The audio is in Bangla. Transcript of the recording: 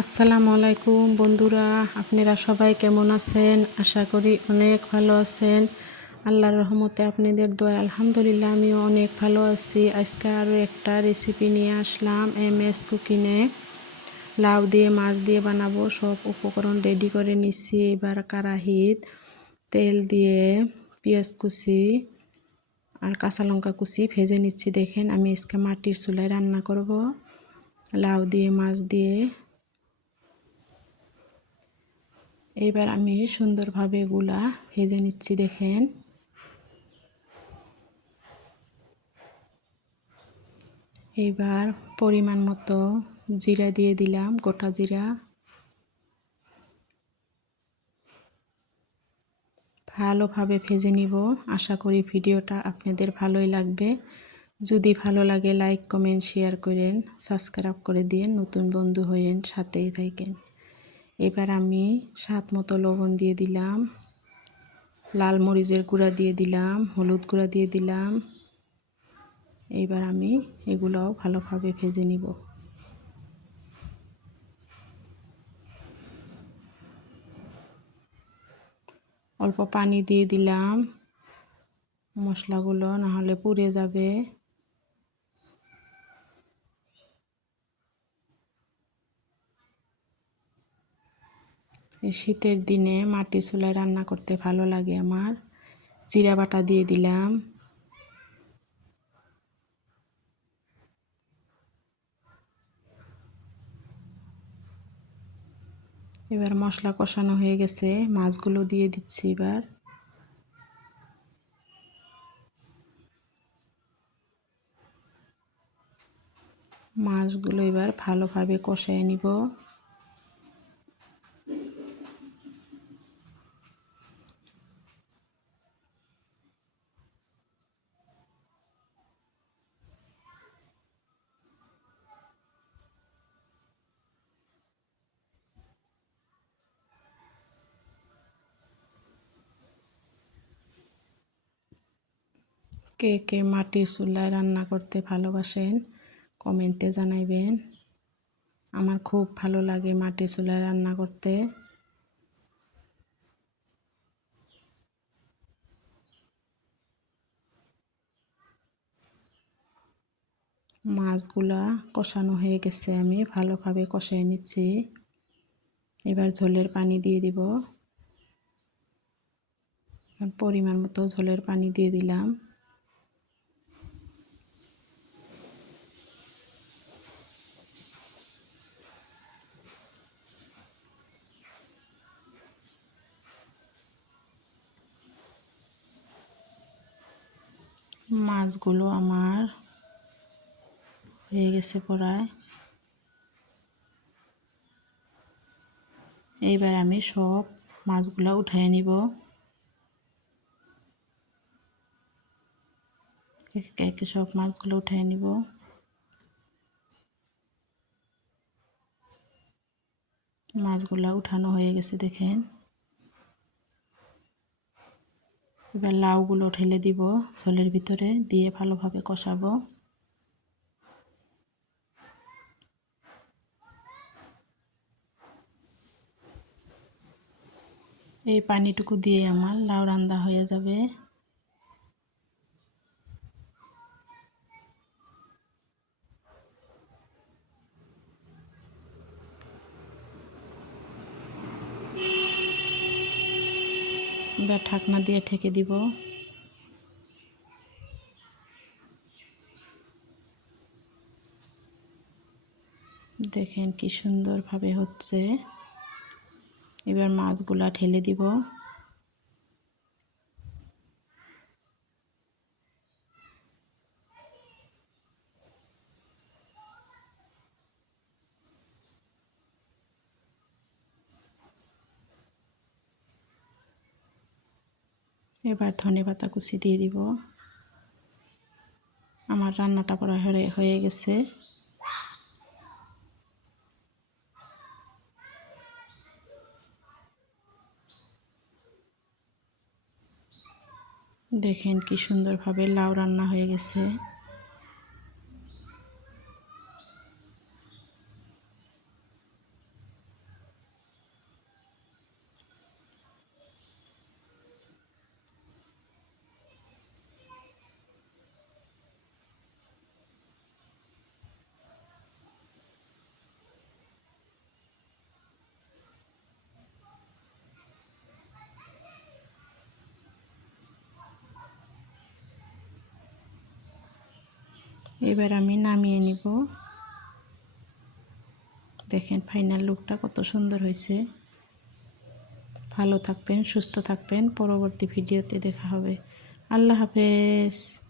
আসসালামু আলাইকুম বন্ধুরা, আপনারা সবাই কেমন আছেন? আশা করি অনেক ভালো আছেন। আল্লাহর রহমতে আপনাদের দোয়া আলহামদুলিল্লাহ আমিও অনেক ভালো আছি। আজকে আরও একটা রেসিপি নিয়ে আসলাম MS কুকিংয়ে। লাউ দিয়ে মাছ দিয়ে বানাবো। সব উপকরণ রেডি করে নিচ্ছি। এবার কড়াইতে তেল দিয়ে পেঁয়াজ কুচি আর কাঁচা লঙ্কা কুচি ভেজে নিচ্ছি। দেখেন আমি আজকে মাটির চুলায় রান্না করব লাউ দিয়ে মাছ দিয়ে। এবার আমি সুন্দরভাবে এগুলা ভেজে নিচ্ছি। দেখেন এবার পরিমাণ মতো জিরা দিয়ে দিলাম, গোটা জিরা। ভালোভাবে ভেজে নিব। আশা করি ভিডিওটা আপনাদের ভালোই লাগবে। যদি ভালো লাগে লাইক কমেন্ট শেয়ার করেন, সাবস্ক্রাইব করে দিন, নতুন বন্ধু হয়েন, সাথেই থাকেন। এবার আমি স্বাদ মতো লবণ দিয়ে দিলাম, লাল মরিচের গুঁড়া দিয়ে দিলাম, হলুদ গুঁড়া দিয়ে দিলাম। এইবার আমি এগুলোও ভালোভাবে ভেজে নিব। অল্প পানি দিয়ে দিলাম, মশলাগুলো না হলে পুড়ে যাবে। এই শীতের দিনে মাটির চুলায় রান্না করতে ভালো লাগে আমার। জিরা বাটা দিয়ে দিলাম, এবার মশলা কষানো হয়ে গেছে, মাছগুলো দিয়ে দিচ্ছি। এবার মাছগুলো এবার ভালোভাবে কষিয়ে নিব। কে কে মাটির চুলায় রান্না করতে ভালোবাসেন কমেন্টে জানাইবেন। আমার খুব ভালো লাগে মাটির চুলায় রান্না করতে। মাছগুলা কষানো হয়ে গেছে, আমি ভালোভাবে কষিয়ে নিচ্ছি। এবার ঝোলের পানি দিয়ে দিব। পরিমাণ মতো ঝোলের পানি দিয়ে দিলাম। মাছগুলো আমার হয়ে গেছে প্রায়। এইবার আমি সব মাছগুলো উঠিয়ে নিব। একে একে সব মাছগুলো উঠিয়ে নিব। মাছগুলো উঠানো হয়ে গেছে দেখেন। এবার লাউগুলো ঢেলে দিব ঝোলের ভিতরে, দিয়ে ভালোভাবে কষাবো। এই পানিটুকু দিয়ে আমার লাউ রান্না হয়ে যাবে। এবার ঢাকনা দিয়ে ঢেকে দিব। দেখেন কি সুন্দরভাবে হচ্ছে। এবার মাছগুলা ঢেলে দিব। এবার ধনেপাতা কুচি দিয়ে দিব। আমার রান্নাটা প্রায় হয়ে গেছে। দেখেন কি সুন্দরভাবে লাউ রান্না হয়ে গেছে। এবার আমি নামিয়ে নিব। দেখেন ফাইনাল লুকটা কত সুন্দর হয়েছে। ভালো থাকবেন, সুস্থ থাকবেন। পরবর্তী ভিডিওতে দেখা হবে। আল্লাহ হাফেজ।